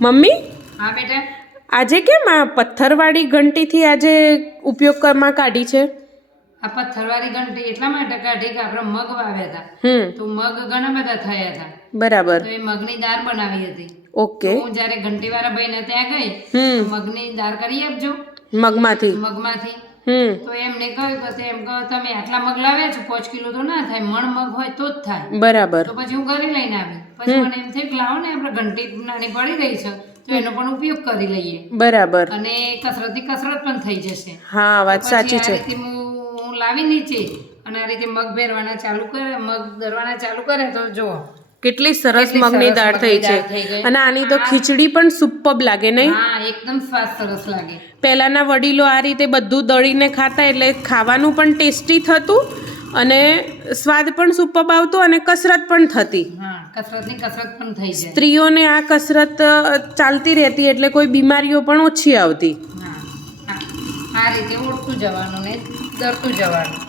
Mummy હા બેટા, આજે કેમ આ પથ્થરવાળી ઘંટીથી આજે ઉપયોગમાં કાઢી છે? આ પથ્થરવાળી ઘંટી એટલા માટે કાઢી કે આપણે મગ વાવ્યા હતા, તો મગ ઘણા બધા થયા હતા, બરાબર. તો એ મગની દાળ બનાવી હતી. ઓકે. હું જ્યારે ઘંટીવાળા ભાઈને ત્યાં ગઈ, તો મગની દાળ કરી આપજો મગમાંથી. તો એમને કહ્યું કે એમ કહો તમે આટલા મગ લાવ્યા છો, 5 કિલો તો ના થાય, મણ મગ હોય તો જ થાય. બરાબર. તો પછી હું ઘરે લઈને આવી. પછી મને એમ થયું કે લાવો ને આપણે ઘંટી નાની પડી રહી છે તો એનો પણ ઉપયોગ કરી લઈએ. બરાબર. અને કસરતની કસરત પણ થઈ જશે. હા, વાત સાચી છે. આ રીતે હું લાવી નીચે અને આ રીતે મગ ભેરવાના ચાલુ કરે, મગ દરવાના ચાલુ કરે તો જો કેટલી સરસ મગની દાળ થઈ છે. અને આની તો ખીચડી પણ સુપર્બ લાગે નહીં? હા, એકદમ સ્વાદ સરસ લાગે. પહેલાના વડીલો આ રીતે બધું દળીને ખાતા, એટલે ખાવાનું પણ ટેસ્ટી થતું અને સ્વાદ પણ સુપર્બ આવતો અને કસરત પણ થતી. હા, કસરતની કસરત પણ થઈ જાય. સ્ત્રીઓને આ કસરત ચાલતી રહેતી એટલે કોઈ બીમારીઓ પણ ઓછી આવતી. હા, આ રીતે ઉડતું જવાનું ને દરતું જવાનું.